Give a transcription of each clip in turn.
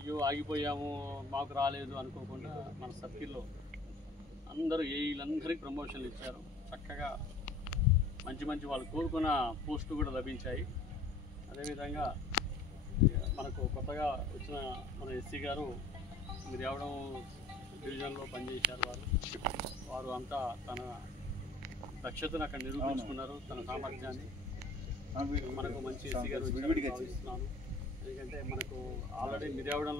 అయ్యో ఆగిపోయాము మాకు రాలేదు అనుకోకుండా మన సర్కిల్లో అందరూ వీళ్ళందరికీ ప్రమోషన్లు ఇచ్చారు. చక్కగా మంచి మంచి వాళ్ళు కోరుకున్న పోస్టులు కూడా లభించాయి. అదేవిధంగా మనకు కొత్తగా వచ్చిన మన ఎస్సీ గారు మిర్యావడం డివిజన్లో పనిచేశారు. వారు అంతా తన దక్షతను అక్కడ నిరూపించుకున్నారు, తన సామర్థ్యాన్ని. మనకు మంచి ఎస్సీ గారు భావిస్తున్నాను. ఎందుకంటే మనకు ఆల్రెడీ మిర్యావడం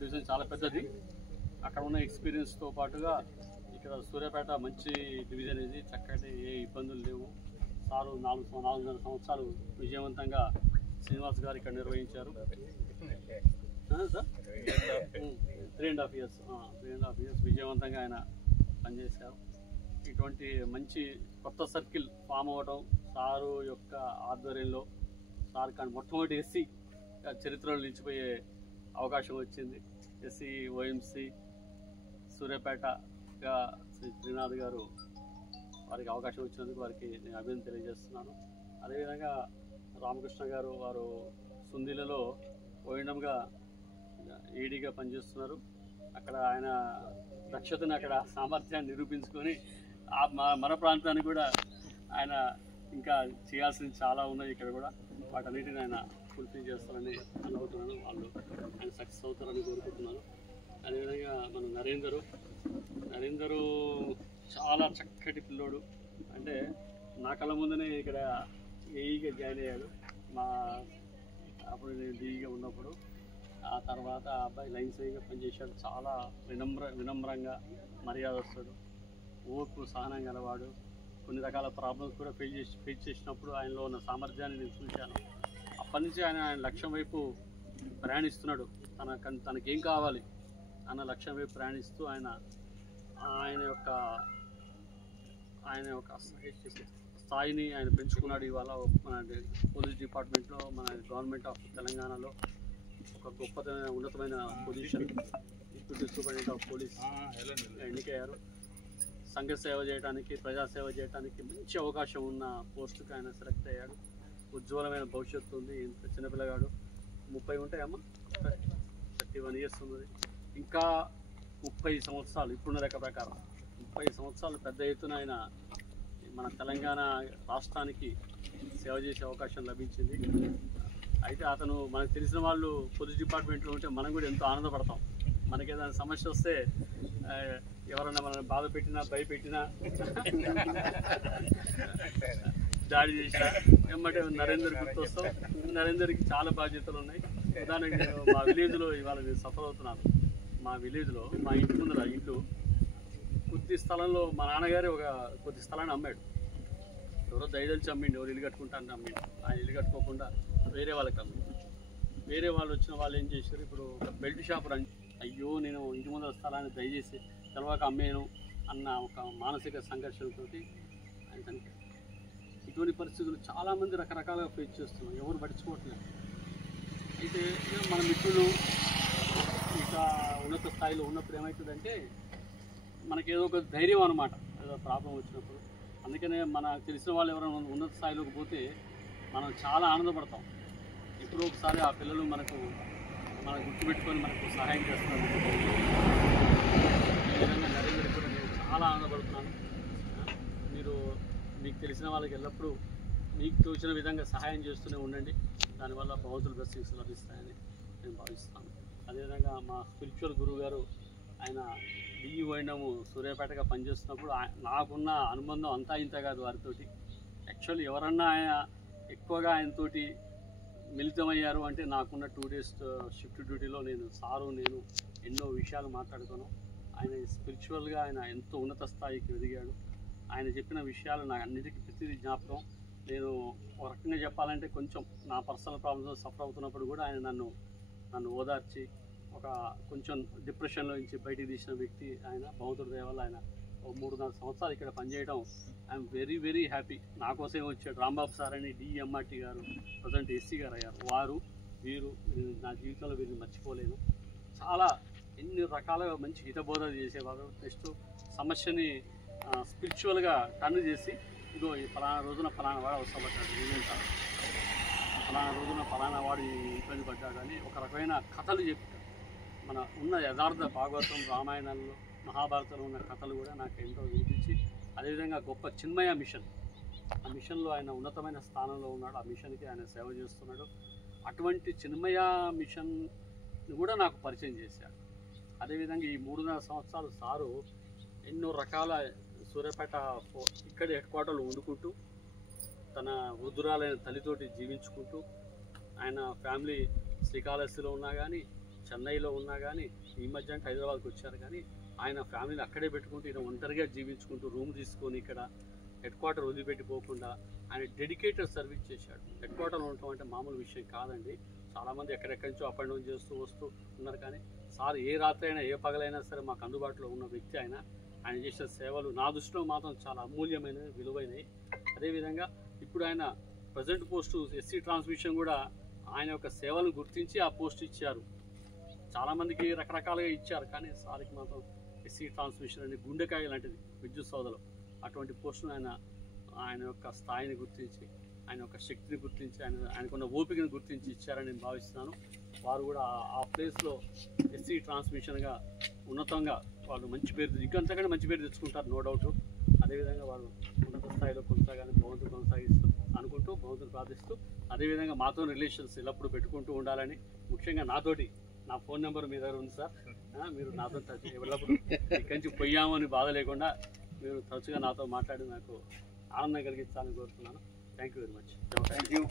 డివిజన్ చాలా పెద్దది. అక్కడ ఉన్న ఎక్స్పీరియన్స్తో పాటుగా ఇక్కడ సూర్యాపేట మంచి డివిజన్ ఇది, చక్కటి ఏ ఇబ్బందులు లేవు. సారు 4 సంవత్సరాలు విజయవంతంగా శ్రీనివాస్ గారు ఇక్కడ నిర్వహించారు. సార్ 3.5 years విజయవంతంగా ఆయన పనిచేశారు. ఇటువంటి మంచి కొత్త సర్కిల్ ఫామ్ అవ్వడం సారు యొక్క ఆధ్వర్యంలో, సార్ కానీ మొట్టమొదటి ఎస్సీ చరిత్రలో నిలిచిపోయే అవకాశం వచ్చింది. ఎస్సీ ఓఎంసీ సూర్యాపేటగా శ్రీ శ్రీనాథ్ గారు వారికి అవకాశం వచ్చినందుకు వారికి నేను అభినందన తెలియజేస్తున్నాను. అదేవిధంగా రామకృష్ణ గారు వారు సుందీలలో ఓఎండంగా ఏడీగా పనిచేస్తున్నారు. అక్కడ ఆయన దక్షతను అక్కడ సామర్థ్యాన్ని నిరూపించుకొని మన ప్రాంతానికి కూడా ఆయన ఇంకా చేయాల్సింది చాలా ఉన్నాయి. ఇక్కడ కూడా వాటన్నిటిని ఆయన ఫుల్ఫిల్ చేస్తారని అనుకుంటున్నాను. వాళ్ళు ఆయన సక్సెస్ అవుతారని కోరుకుంటున్నాను. అదేవిధంగా మన నరేందరు చాలా చక్కటి పిల్లోడు. అంటే నా కళ్ళ ముందునే ఇక్కడ ఏఈగా జాయిన్ అయ్యాడు. అప్పుడు నేను డీఈగా ఉన్నప్పుడు. ఆ తర్వాత ఆ అబ్బాయి లైన్స్ ఏఈగా పనిచేశాడు. చాలా వినమ్రంగా మర్యాదస్తుడు, ఓర్పు సహనం గలవాడు. కొన్ని రకాల ప్రాబ్లమ్స్ కూడా ఫేస్ చేసినప్పుడు ఆయనలో ఉన్న సామర్థ్యాన్ని నేను చూశాను. అప్పటి నుంచి ఆయన లక్ష్యం వైపు ప్రయాణిస్తున్నాడు. తనకేం కావాలి అన్న లక్ష్యం వైపు ప్రయాణిస్తూ ఆయన యొక్క స్థాయిని ఆయన పెంచుకున్నాడు. ఇవాళ మన పోలీస్ డిపార్ట్మెంట్లో, మన గవర్నమెంట్ ఆఫ్ తెలంగాణలో ఒక గొప్పదైన ఉన్నతమైన position deputy superintendent of police ఎన్నికయ్యారు. సంఘ సేవ చేయడానికి, ప్రజాసేవ చేయడానికి మంచి అవకాశం ఉన్న పోస్టుకి ఆయన సెలెక్ట్ అయ్యాడు. ఉజ్వలమైన భవిష్యత్తు ఉంది. ఇంత చిన్నపిల్లగాడు, 30 ఉంటాయమ్మా, 31 years ఉన్నది. ఇంకా 30 సంవత్సరాలు ఇప్పుడున్న లెక్క ప్రకారం 30 సంవత్సరాలు పెద్ద ఎత్తున ఆయన మన తెలంగాణ రాష్ట్రానికి సేవ చేసే అవకాశం లభించింది. అయితే అతను మనకు తెలిసిన వాళ్ళు పోలీస్ డిపార్ట్మెంట్లో ఉంటే మనం కూడా ఎంతో ఆనందపడతాం. మనకి ఏదైనా సమస్య వస్తే ఎవరైనా మనల్ని బాధ పెట్టినా, భయపెట్టినా, దాడి చేసినా ఏమంటే నరేందర్ గుర్తొస్తాం. నరేందర్కి చాలా బాధ్యతలు ఉన్నాయి. ఉదాహరణకి నేను మా విలేజ్లో ఇవాళ నేను సఫర్ అవుతున్నాను. మా విలేజ్లో మా ఇంటి ముందర ఇల్లు కొద్ది స్థలంలో మా నాన్నగారే ఒక కొద్ది స్థలాన్ని అమ్మాడు. ఎవరో దయదలిచి అమ్మిండు, ఎవరు ఇల్లు కట్టుకుంటానని అమ్మిండు. ఆయన ఇల్లు కట్టుకోకుండా వేరే వాళ్ళకి అమ్మిండు. వేరే వాళ్ళు వచ్చిన వాళ్ళు ఏం చేశారు, ఇప్పుడు ఒక బెల్ట్ షాప్ అయ్యో నేను ఇంటి ముందర స్థలాన్ని దయచేసి తెలవాక అమ్మేను అన్న ఒక మానసిక సంఘర్షణతో ఆయన చనిపోయారు. ఇటువంటి పరిస్థితులు చాలామంది రకరకాలుగా ఫేస్ చేస్తున్నాం, ఎవరు పట్టించుకోవట్లేదు. అయితే మన మిత్రులు ఇంకా ఉన్నత స్థాయిలో ఉన్నప్పుడు ఏమవుతుందంటే మనకేదో ఒక ధైర్యం అనమాట, ఏదో ప్రాబ్లం వచ్చినప్పుడు. అందుకనే మనకు తెలిసిన వాళ్ళు ఎవరైనా ఉన్నత స్థాయిలోకి పోతే మనం చాలా ఆనందపడతాం. ఇప్పుడు ఒకసారి ఆ పిల్లలు మనకు గుర్తుపెట్టుకొని మనకు సహాయం చేస్తున్నారు. ఈ విధంగా నరేంద్ర కూడా నేను చాలా ఆనందపడుతున్నాను. మీకు తెలిసిన వాళ్ళకి ఎల్లప్పుడూ మీకు తోచిన విధంగా సహాయం చేస్తూనే ఉండండి. దానివల్ల భగవంతుల బ్లెస్సింగ్స్ లభిస్తాయని నేను భావిస్తాను. అదేవిధంగా మా స్పిరిచువల్ గురువు గారు ఆయన డిఈ ఓఎండం సూర్యాపేటగా పనిచేస్తున్నప్పుడు నాకున్న అనుబంధం అంతా ఇంత కాదు వారితోటి. యాక్చువల్లీ ఎవరన్నా ఆయన ఎక్కువగా ఆయనతోటి మిళితమయ్యారు అంటే నాకున్న 2 days షిఫ్ట్ డ్యూటీలో నేను ఎన్నో విషయాలు మాట్లాడుతాను. ఆయన స్పిరిచువల్గా ఆయన ఎంతో ఉన్నత స్థాయికి ఎదిగాడు. ఆయన చెప్పిన విషయాలు నాకు అన్నిటికీ ప్రతిదీ జ్ఞాపకం. నేను ఒక రకంగా చెప్పాలంటే కొంచెం నా పర్సనల్ ప్రాబ్లమ్స్ సఫర్ అవుతున్నప్పుడు కూడా ఆయన నన్ను ఓదార్చి కొంచెం డిప్రెషన్లో నుంచి బయటికి తీసిన వ్యక్తి ఆయన. భగవంతుడి దయ వల్ల ఆయన 3-4 సంవత్సరాలు ఇక్కడ పనిచేయడం ఐఎమ్ వెరీ వెరీ హ్యాపీ. నా కోసమే వచ్చాడు. రాంబాబు సార్ అని డిఎంఆర్టీ గారు ప్రజెంట్ ఎస్సీ గారు అయ్యారు. వీరు నా జీవితంలో వీరిని మర్చిపోలేను. చాలా ఎన్ని రకాలుగా మంచి హితబోధ చేసేవారు. నెక్స్ట్ సమస్యని స్పిరిచువల్గా టర్న్ చేసి ఇదో ఈ ఫలానా రోజున ఫలానా వాడు అవసరపడ్డాడు, ఫలానా రోజున ఫలానా వాడు ఇబ్బంది పడ్డాడని ఒక రకమైన కథలు చెప్తారు. మన ఉన్న యథార్థ భాగవతం రామాయణంలో మహాభారతంలో ఉన్న కథలు కూడా నాకు ఎంతో వినిపించి, అదేవిధంగా గొప్ప చిన్మయ మిషన్, ఆ మిషన్లో ఆయన ఉన్నతమైన స్థానంలో ఉన్నాడు. ఆ మిషన్కి ఆయన సేవ చేస్తున్నాడు. అటువంటి చిన్మయ మిషన్ కూడా నాకు పరిచయం చేశాడు. అదేవిధంగా ఈ 3.5 సంవత్సరాలు సారు ఎన్నో రకాల సూర్యాపేట ఇక్కడ హెడ్ క్వార్టర్లో వండుకుంటూ తన వృద్ధురాలైన తల్లితోటి జీవించుకుంటూ ఆయన ఫ్యామిలీ శ్రీకాళహస్తిలో ఉన్నా కానీ చెన్నైలో ఉన్నా కానీ ఈ మధ్య అంటే హైదరాబాద్కి వచ్చారు కానీ ఆయన ఫ్యామిలీని అక్కడే పెట్టుకుంటూ ఈయన ఒంటరిగా జీవించుకుంటూ రూమ్ తీసుకొని ఇక్కడ హెడ్ క్వార్టర్ వదిలిపెట్టిపోకుండా ఆయన డెడికేటెడ్ సర్వీస్ చేశాడు. హెడ్ క్వార్టర్లో ఉండటం అంటే మామూలు విషయం కాదండి. చాలామంది ఎక్కడెక్కడి నుంచో అప్ అండ్ డౌన్ చేస్తూ వస్తూ ఉన్నారు కానీ సార్ ఏ రాత్రి అయినా ఏ పగలైనా సరే మాకు అందుబాటులో ఉన్న వ్యక్తి ఆయన చేసిన సేవలు నా దృష్టిలో మాత్రం చాలా అమూల్యమైనవి, విలువైనవి. అదేవిధంగా ఇప్పుడు ఆయన ప్రజెంట్ పోస్టు ఎస్సీ ట్రాన్స్మిషన్ కూడా ఆయన యొక్క సేవలను గుర్తించి ఆ పోస్ట్ ఇచ్చారు. చాలామందికి రకరకాలుగా ఇచ్చారు కానీ సార్కి మాత్రం ఎస్సీ ట్రాన్స్మిషన్ అనే గుండెకాయ లాంటిది విద్యుత్ సోదలో అటువంటి పోస్టును ఆయన యొక్క స్థాయిని గుర్తించి ఆయన యొక్క శక్తిని గుర్తించి ఆయనకున్న ఓపికను గుర్తించి ఇచ్చారని నేను భావిస్తున్నాను. వారు కూడా ఆ ప్లేస్లో ఎస్సీ ట్రాన్స్మిషన్గా ఉన్నతంగా వాళ్ళు మంచి పేరు ఇంకంతకంటే మంచి పేరు తెచ్చుకుంటారు, నో డౌట్. అదేవిధంగా వాళ్ళు ఉన్నత స్థాయిలో కొనసాగాలని భగవంతుడు కొనసాగిస్తూ అనుకుంటూ భగవంతుడు ప్రార్థిస్తూ అదేవిధంగా మాతో రిలేషన్స్ ఎల్లప్పుడూ పెట్టుకుంటూ ఉండాలని, ముఖ్యంగా నాతోటి నా ఫోన్ నెంబర్ మీ దగ్గర ఉంది సార్, మీరు నాతో టచ్ ఎల్లప్పుడు ఇక్కడి నుంచి పోయాము అని బాధ లేకుండా మీరు తరచుగా నాతో మాట్లాడి నాకు ఆనందం కలిగించాలని కోరుతున్నాను. Thank you very much. Thank you.